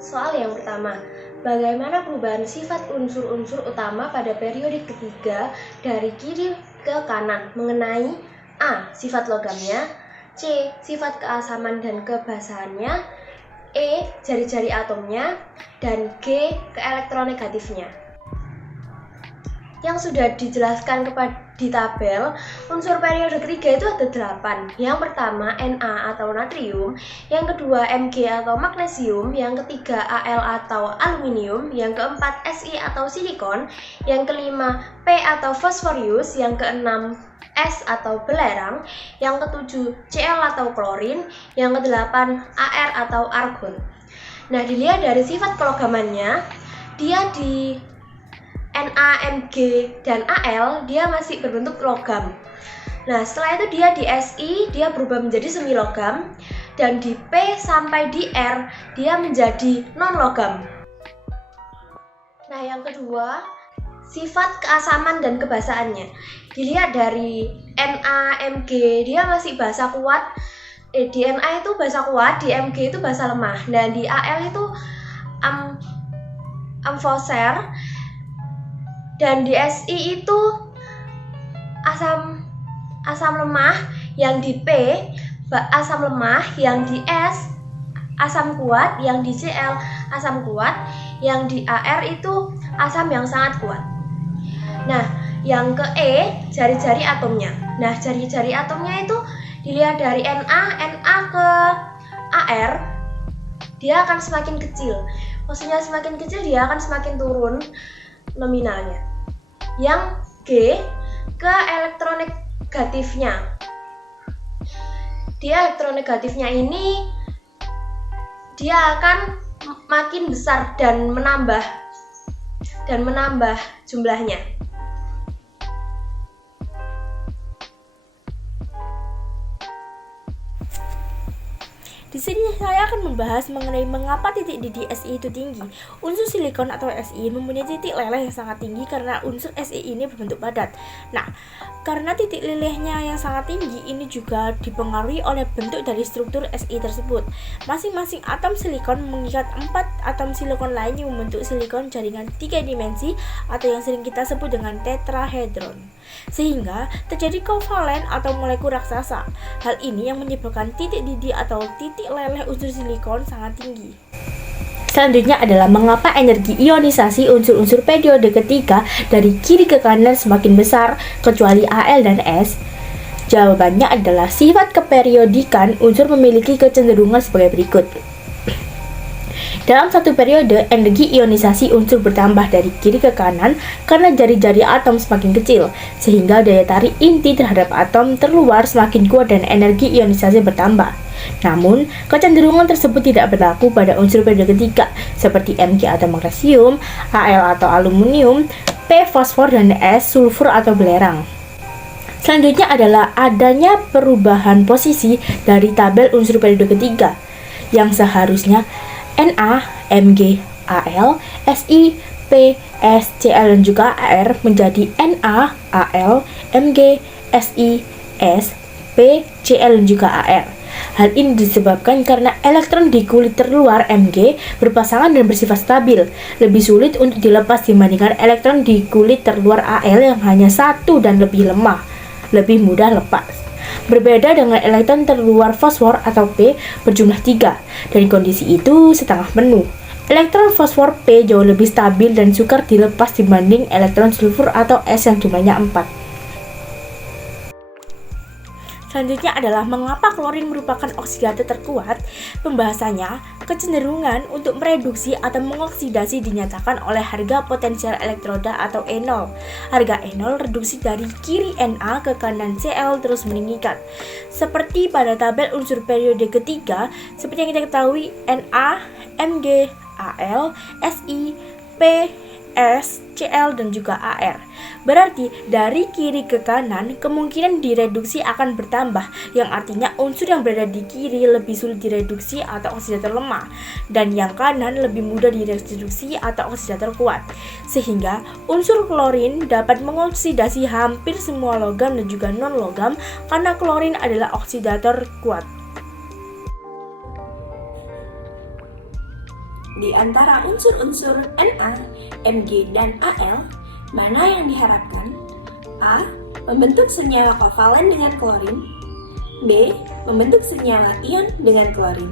Soal yang pertama, bagaimana perubahan sifat unsur-unsur utama pada periode ketiga dari kiri ke kanan mengenai A. Sifat logamnya, C. Sifat keasaman dan kebasahannya, E. Jari-jari atomnya, dan G. Keelektronegatifnya. Yang sudah dijelaskan di tabel, unsur periode ketiga itu ada 8. Yang pertama Na atau natrium, yang kedua Mg atau magnesium, yang ketiga Al atau aluminium, yang keempat Si atau silikon, yang kelima P atau fosforius, yang keenam S atau belerang, yang ketujuh Cl atau klorin, yang kedelapan Ar atau argon. Nah, dilihat dari sifat kelogamannya, dia di Na, Mg, dan Al dia masih berbentuk logam. Nah, setelah itu dia di Si dia berubah menjadi semi logam, dan di P sampai di R dia menjadi non logam. Nah, yang kedua, sifat keasaman dan kebasaannya. Dilihat dari Na, Mg dia masih basa kuat. Di Na itu basa kuat, di Mg itu basa lemah. Dan di Al itu amfoser. Dan di Si itu asam lemah, yang di P asam lemah, yang di S asam kuat, yang di Cl asam kuat, yang di Ar itu asam yang sangat kuat. Nah, yang ke E jari-jari atomnya. Nah, jari-jari atomnya itu dilihat dari Na ke Ar dia akan semakin kecil. Maksudnya semakin kecil dia akan semakin turun nominalnya. Yang G ke elektronegatifnya. Di elektronegatifnya ini dia akan makin besar dan menambah jumlahnya. Di sini saya akan membahas mengenai mengapa titik didih Si itu tinggi. Unsur silikon atau Si mempunyai titik leleh yang sangat tinggi karena unsur Si ini berbentuk padat. Nah, karena titik lelehnya yang sangat tinggi ini juga dipengaruhi oleh bentuk dari struktur Si tersebut. Masing-masing atom silikon mengikat 4 atom silikon lain yang membentuk silikon jaringan 3 dimensi atau yang sering kita sebut dengan tetrahedron. Sehingga terjadi kovalen atau molekul raksasa. Hal ini yang menyebabkan titik didih atau titik leleh unsur silikon sangat tinggi. Selanjutnya adalah mengapa energi ionisasi unsur-unsur periode ketiga dari kiri ke kanan semakin besar kecuali Al dan S. Jawabannya adalah sifat keperiodikan unsur memiliki kecenderungan sebagai berikut. Dalam satu periode, energi ionisasi unsur bertambah dari kiri ke kanan karena jari-jari atom semakin kecil, sehingga daya tarik inti terhadap atom terluar semakin kuat dan energi ionisasi bertambah. Namun, kecenderungan tersebut tidak berlaku pada unsur periode ketiga, seperti Mg atau magnesium, Al atau aluminium, P fosfor, dan S sulfur atau belerang. Selanjutnya adalah adanya perubahan posisi dari tabel unsur periode ketiga, yang seharusnya Na, Mg, Al, Si, P, S, Cl, dan juga Ar menjadi Na, Al, Mg, Si, S, P, Cl, dan juga Ar. Hal ini disebabkan karena elektron di kulit terluar Mg berpasangan dan bersifat stabil, lebih sulit untuk dilepas dibandingkan elektron di kulit terluar Al yang hanya satu dan lebih lemah, lebih mudah lepas. Berbeda dengan elektron terluar fosfor atau P berjumlah 3. Dari kondisi itu setengah penuh. Elektron fosfor P jauh lebih stabil dan sukar dilepas dibanding elektron sulfur atau S yang jumlahnya 4. Selanjutnya adalah mengapa klorin merupakan oksidator terkuat. Pembahasannya, kecenderungan untuk mereduksi atau mengoksidasi dinyatakan oleh harga potensial elektroda atau E0. Harga E0 reduksi dari kiri Na ke kanan Cl terus meningkat. Seperti pada tabel unsur periode ketiga, seperti yang kita ketahui Na, Mg, Al, Si, P, S, Cl, dan juga Ar. Berarti dari kiri ke kanan kemungkinan direduksi akan bertambah, yang artinya unsur yang berada di kiri lebih sulit direduksi atau oksidator lemah, dan yang kanan lebih mudah direduksi atau oksidator kuat. Sehingga unsur klorin dapat mengoksidasi hampir semua logam dan juga non-logam karena klorin adalah oksidator kuat. Di antara unsur-unsur Na, Mg, dan Al, mana yang diharapkan? A. Membentuk senyawa kovalen dengan klorin. B. Membentuk senyawa ion dengan klorin.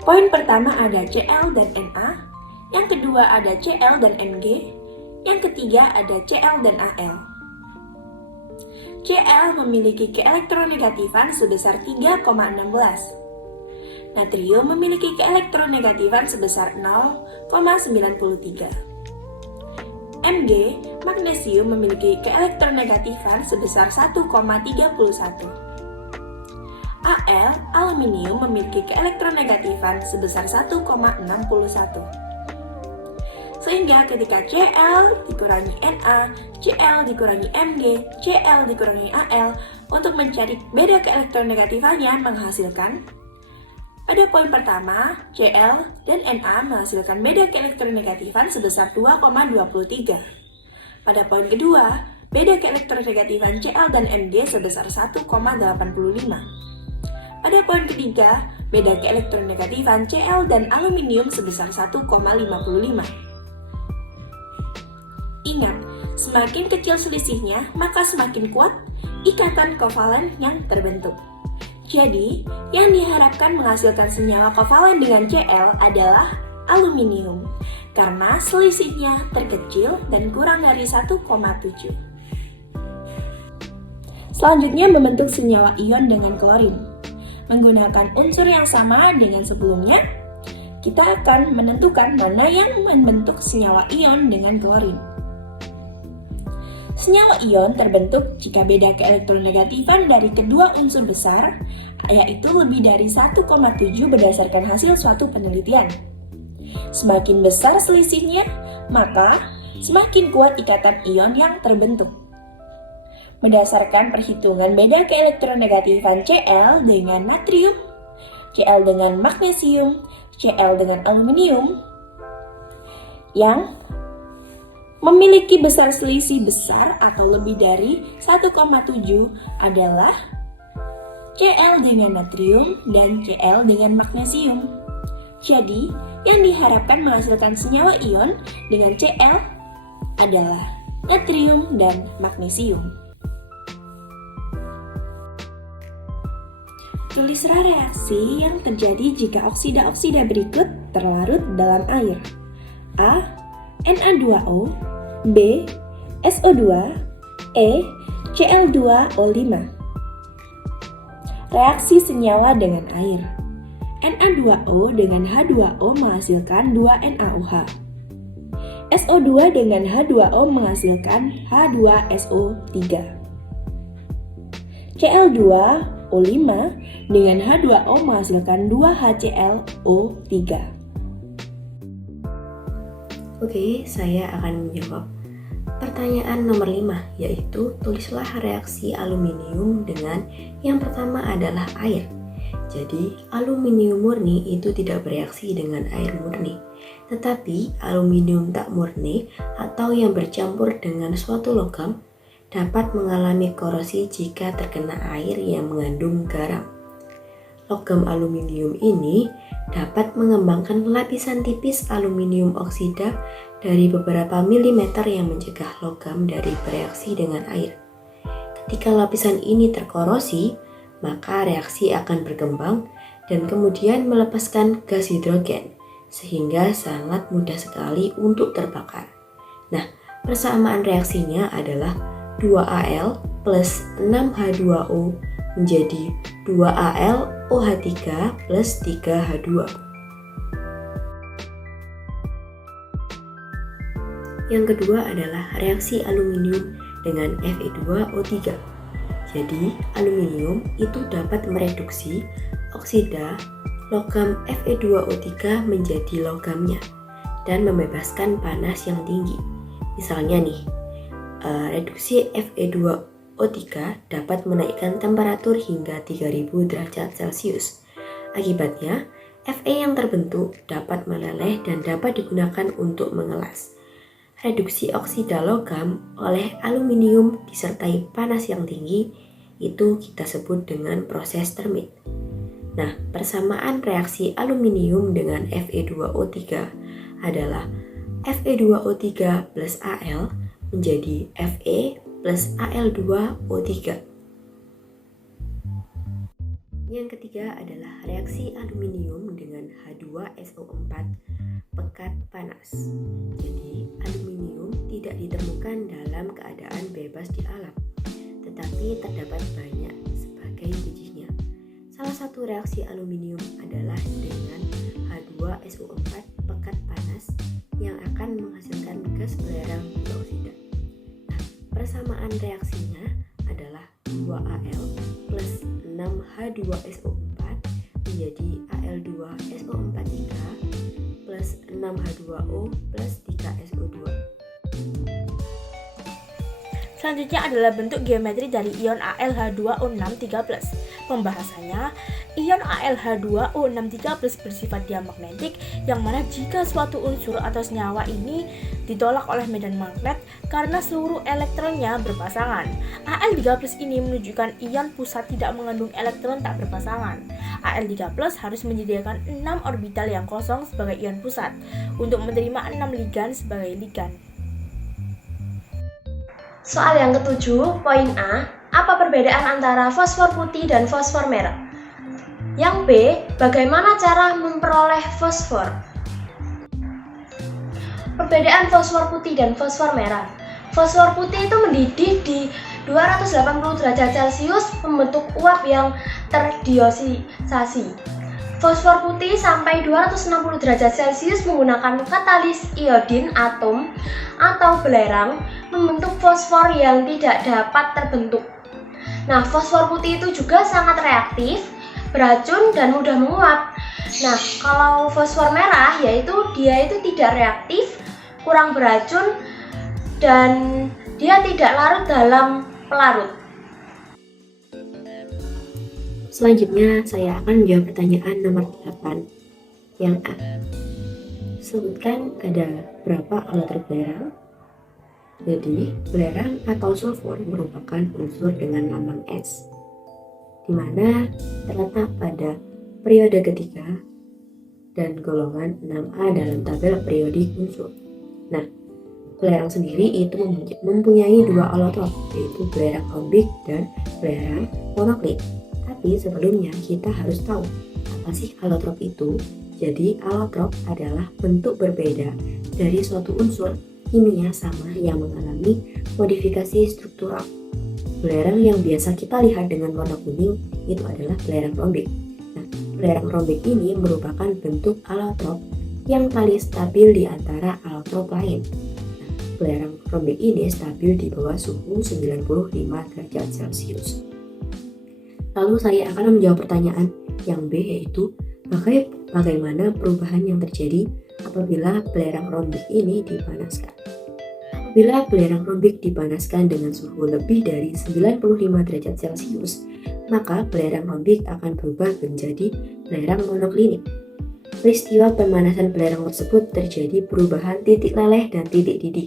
Poin pertama ada Cl dan Na, yang kedua ada Cl dan Mg, yang ketiga ada Cl dan Al. Cl memiliki keelektronegatifan sebesar 3,16. Natrium memiliki keelektronegatifan sebesar 0,93. Mg, magnesium memiliki keelektronegatifan sebesar 1,31. Al, aluminium memiliki keelektronegatifan sebesar 1,61. Sehingga ketika Cl dikurangi Na, Cl dikurangi Mg, Cl dikurangi Al untuk mencari beda keelektronegatifannya menghasilkan pada poin pertama, Cl dan Na menghasilkan beda keelektronegatifan sebesar 2,23. Pada poin kedua, beda keelektronegatifan Cl dan Mg sebesar 1,85. Pada poin ketiga, beda keelektronegatifan Cl dan aluminium sebesar 1,55. Ingat, semakin kecil selisihnya, maka semakin kuat ikatan kovalen yang terbentuk. Jadi, yang diharapkan menghasilkan senyawa kovalen dengan Cl adalah aluminium, karena selisihnya terkecil dan kurang dari 1,7. Selanjutnya membentuk senyawa ion dengan klorin. Menggunakan unsur yang sama dengan sebelumnya, kita akan menentukan mana yang membentuk senyawa ion dengan klorin. Senyawa ion terbentuk jika beda keelektronegatifan dari kedua unsur besar, yaitu lebih dari 1,7 berdasarkan hasil suatu penelitian. Semakin besar selisihnya, maka semakin kuat ikatan ion yang terbentuk. Berdasarkan perhitungan beda keelektronegatifan Cl dengan natrium, Cl dengan magnesium, Cl dengan aluminium, yang memiliki besar selisih besar atau lebih dari 1,7 adalah Cl dengan natrium dan Cl dengan magnesium. Jadi, yang diharapkan menghasilkan senyawa ion dengan Cl adalah natrium dan magnesium. Tulislah reaksi yang terjadi jika oksida-oksida berikut terlarut dalam air. A. Na2O, B. SO2, E. Cl2O5. Reaksi senyawa dengan air. Na2O dengan H2O menghasilkan 2NaOH. SO2 dengan H2O menghasilkan H2SO3. Cl2O5 dengan H2O menghasilkan 2HClO3. Oke, saya akan menjawab pertanyaan nomor 5, yaitu tulislah reaksi aluminium dengan yang pertama adalah air. Jadi, aluminium murni itu tidak bereaksi dengan air murni. Tetapi, aluminium tak murni atau yang bercampur dengan suatu logam dapat mengalami korosi jika terkena air yang mengandung garam. Logam aluminium ini dapat mengembangkan lapisan tipis aluminium oksida dari beberapa milimeter yang mencegah logam dari bereaksi dengan air. Ketika lapisan ini terkorosi, maka reaksi akan berkembang dan kemudian melepaskan gas hidrogen, sehingga sangat mudah sekali untuk terbakar. Nah, persamaan reaksinya adalah 2Al plus 6H2O menjadi 2AlOH3 plus 3H2. Yang kedua adalah reaksi aluminium dengan Fe2O3. Jadi, aluminium itu dapat mereduksi oksida logam Fe2O3 menjadi logamnya dan membebaskan panas yang tinggi. Misalnya nih, reduksi Fe2O3 dapat menaikkan temperatur hingga 3000 derajat Celcius. Akibatnya, Fe yang terbentuk dapat meleleh dan dapat digunakan untuk mengelas. Reduksi oksida logam oleh aluminium disertai panas yang tinggi itu kita sebut dengan proses termit. Nah, persamaan reaksi aluminium dengan Fe2O3 adalah Fe2O3 plus Al menjadi Fe plus Al2O3. Yang ketiga adalah reaksi aluminium dengan H2SO4 pekat panas. Jadi, aluminium tidak ditemukan dalam keadaan bebas di alam, tetapi terdapat banyak sebagai bijinya. Salah satu reaksi aluminium adalah dengan H2SO4 pekat panas yang akan menghasilkan gas belerang dioksida. Nah, persamaan reaksinya adalah 2Al plus 6H2SO4 menjadi Al2SO43 plus 6H2O plus 3SO2. Selanjutnya adalah bentuk geometri dari ion AlH2O6 3+. Pembahasannya, ion AlH2O6 3+ bersifat diamagnetik, yang mana jika suatu unsur atau senyawa ini ditolak oleh medan magnet karena seluruh elektronnya berpasangan. Al3+ ini menunjukkan ion pusat tidak mengandung elektron tak berpasangan. Al3+ harus menyediakan 6 orbital yang kosong sebagai ion pusat untuk menerima 6 ligan sebagai ligan. Soal yang ketujuh, poin A, apa perbedaan antara fosfor putih dan fosfor merah? Yang B, bagaimana cara memperoleh fosfor? Perbedaan fosfor putih dan fosfor merah. Fosfor putih itu mendidih di 280 derajat Celcius membentuk uap yang terdiosisasi. Fosfor putih sampai 260 derajat Celcius menggunakan katalis iodin atom atau belerang membentuk fosfor yang tidak dapat terbentuk. Nah, fosfor putih itu juga sangat reaktif, beracun, dan mudah menguap. Nah, kalau fosfor merah yaitu dia itu tidak reaktif, kurang beracun, dan dia tidak larut dalam pelarut. Selanjutnya, saya akan menjawab pertanyaan nomor 8 yang A. Sebutkan ada berapa alotrop belerang. Jadi, belerang atau sulfur merupakan unsur dengan lambang S, di mana terletak pada periode ketiga dan golongan 6A dalam tabel periodik unsur. Nah, belerang sendiri itu mempunyai dua alotrop, yaitu belerang rombik dan belerang monoklit. Tapi sebelumnya kita harus tahu apa sih alotrop itu. Jadi alotrop adalah bentuk berbeda dari suatu unsur kimia sama yang mengalami modifikasi struktural. Belerang yang biasa kita lihat dengan warna kuning itu adalah belerang rombik. Nah, belerang rombik ini merupakan bentuk alotrop yang paling stabil di antara alotrop lain. Nah, belerang rombik ini stabil di bawah suhu 95 derajat Celcius. Lalu saya akan menjawab pertanyaan yang B, yaitu bagaimana perubahan yang terjadi apabila belerang rombik ini dipanaskan. Apabila belerang rombik dipanaskan dengan suhu lebih dari 95 derajat Celcius, maka belerang rombik akan berubah menjadi belerang monoklinik. Peristiwa pemanasan belerang tersebut terjadi perubahan titik leleh dan titik didih.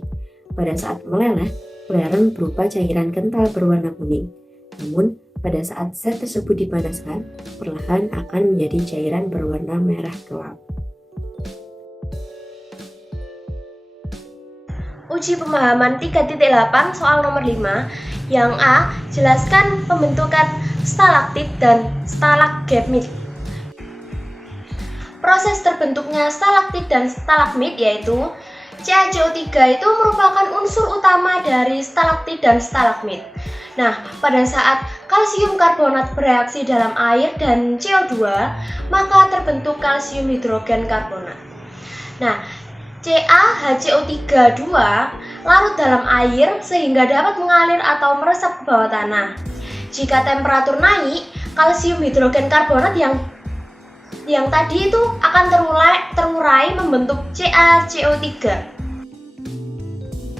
Pada saat meleleh, belerang berupa cairan kental berwarna kuning. Namun, pada saat zat tersebut dipanaskan, perlahan akan menjadi cairan berwarna merah gelap. Uji pemahaman 3.8 soal nomor 5. Yang A, jelaskan pembentukan stalaktit dan stalagmit. Proses terbentuknya stalaktit dan stalagmit yaitu CaCO3 itu merupakan unsur utama dari stalaktit dan stalagmit. Nah, pada saat kalsium karbonat bereaksi dalam air dan CO2, maka terbentuk kalsium hidrogen karbonat. Nah, CaHCO3 larut dalam air sehingga dapat mengalir atau meresap ke bawah tanah. Jika temperatur naik, kalsium hidrogen karbonat yang tadi itu akan terurai membentuk CaCO3.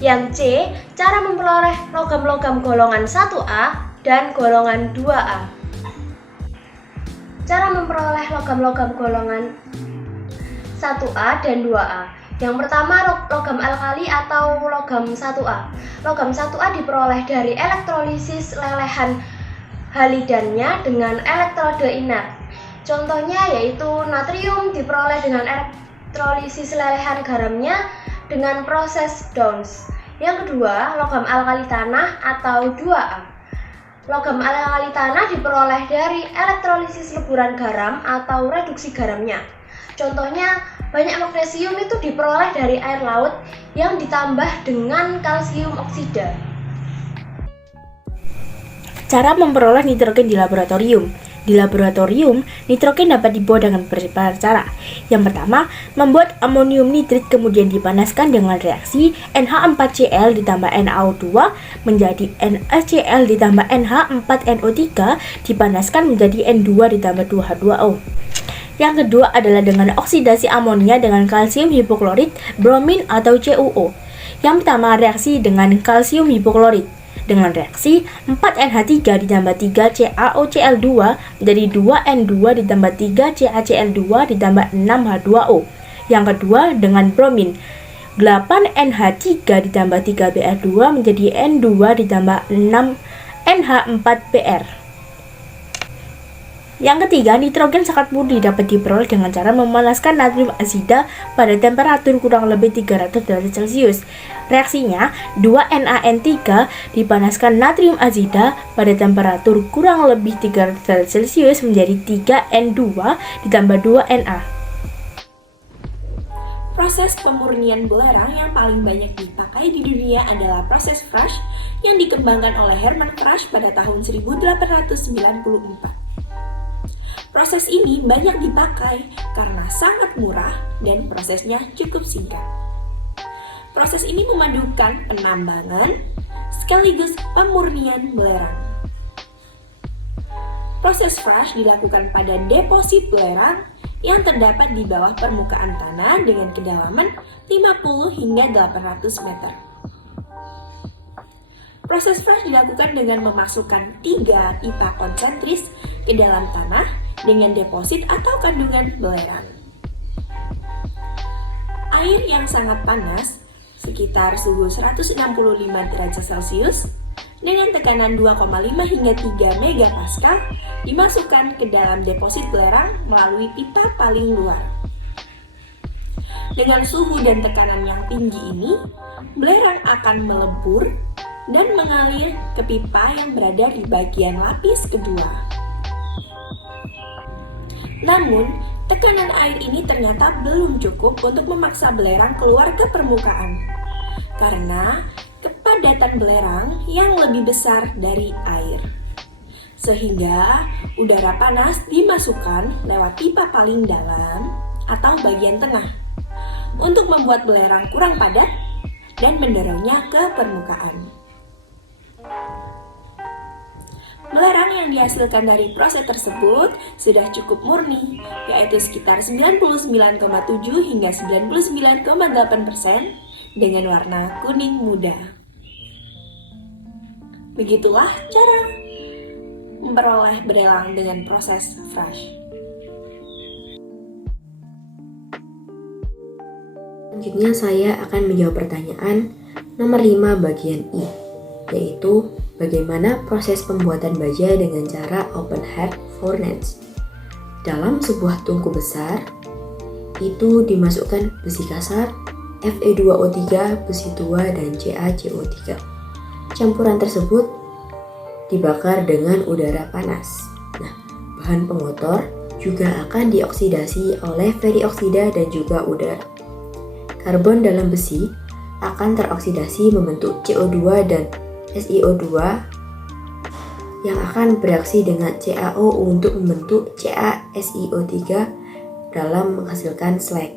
Yang C, cara memperoleh logam-logam golongan 1A dan golongan 2A. Cara memperoleh logam-logam golongan 1A dan 2A. Yang pertama, logam alkali atau logam 1A. Logam 1A diperoleh dari elektrolisis lelehan halidannya dengan elektrode inert. Contohnya yaitu natrium diperoleh dengan elektrolisis lelehan garamnya dengan proses Downs. Yang kedua, logam alkali tanah atau 2A. Logam alkali tanah diperoleh dari elektrolisis leburan garam atau reduksi garamnya. Contohnya, banyak magnesium itu diperoleh dari air laut yang ditambah dengan kalsium oksida. Cara memperoleh nitrogen di laboratorium. Di laboratorium, nitrogen dapat dibuat dengan beberapa cara. Yang pertama, membuat amonium nitrit kemudian dipanaskan dengan reaksi NH4Cl ditambah NaO2 menjadi NaCl ditambah NH4NO3 dipanaskan menjadi N2 ditambah 2H2O. Yang kedua adalah dengan oksidasi amonia dengan kalsium hipoklorit, bromin atau CuO. Yang pertama, reaksi dengan kalsium hipoklorit. Dengan reaksi 4NH3 ditambah 3CaOCl2 menjadi 2N2 ditambah 3CaCl2 ditambah 6H2O. Yang kedua dengan bromin, 8NH3 ditambah 3Br2 menjadi N2 ditambah 6NH4Br. Yang ketiga, nitrogen sangat mudah dapat diperoleh dengan cara memanaskan natrium azida pada temperatur kurang lebih 300 derajat Celcius. Reaksinya, 2NaN3 dipanaskan natrium azida pada temperatur kurang lebih 300 derajat Celcius menjadi 3N2 ditambah 2Na. Proses pemurnian belerang yang paling banyak dipakai di dunia adalah proses Frasch yang dikembangkan oleh Hermann Frasch pada tahun 1894. Proses ini banyak dipakai karena sangat murah dan prosesnya cukup singkat. Proses ini memadukan penambangan sekaligus pemurnian belerang. Proses Frasch dilakukan pada deposit belerang yang terdapat di bawah permukaan tanah dengan kedalaman 50 hingga 800 meter. Proses Frasch dilakukan dengan memasukkan 3 pipa konsentris ke dalam tanah dengan deposit atau kandungan belerang. Air yang sangat panas, sekitar suhu 165 derajat Celcius, dengan tekanan 2,5 hingga 3 megapascal, dimasukkan ke dalam deposit belerang melalui pipa paling luar. Dengan suhu dan tekanan yang tinggi ini, belerang akan melebur dan mengalir ke pipa yang berada di bagian lapis kedua. Namun, tekanan air ini ternyata belum cukup untuk memaksa belerang keluar ke permukaan, karena kepadatan belerang yang lebih besar dari air. Sehingga, udara panas dimasukkan lewat pipa paling dalam atau bagian tengah, untuk membuat belerang kurang padat dan mendorongnya ke permukaan. Belerang yang dihasilkan dari proses tersebut sudah cukup murni, yaitu sekitar 99,7 hingga 99,8% dengan warna kuning muda. Begitulah cara memperoleh belerang dengan proses Frasch. Selanjutnya saya akan menjawab pertanyaan nomor 5 bagian I, yaitu bagaimana proses pembuatan baja dengan cara open heart furnace. Dalam sebuah tungku besar, itu dimasukkan besi kasar, Fe2O3, besi tua, dan CaCO3. Campuran tersebut dibakar dengan udara panas. Nah, bahan pengotor juga akan dioksidasi oleh perioksida dan juga udara. Karbon dalam besi akan teroksidasi membentuk CO2 dan SiO2 yang akan bereaksi dengan CaO untuk membentuk CaSiO3 dalam menghasilkan slag.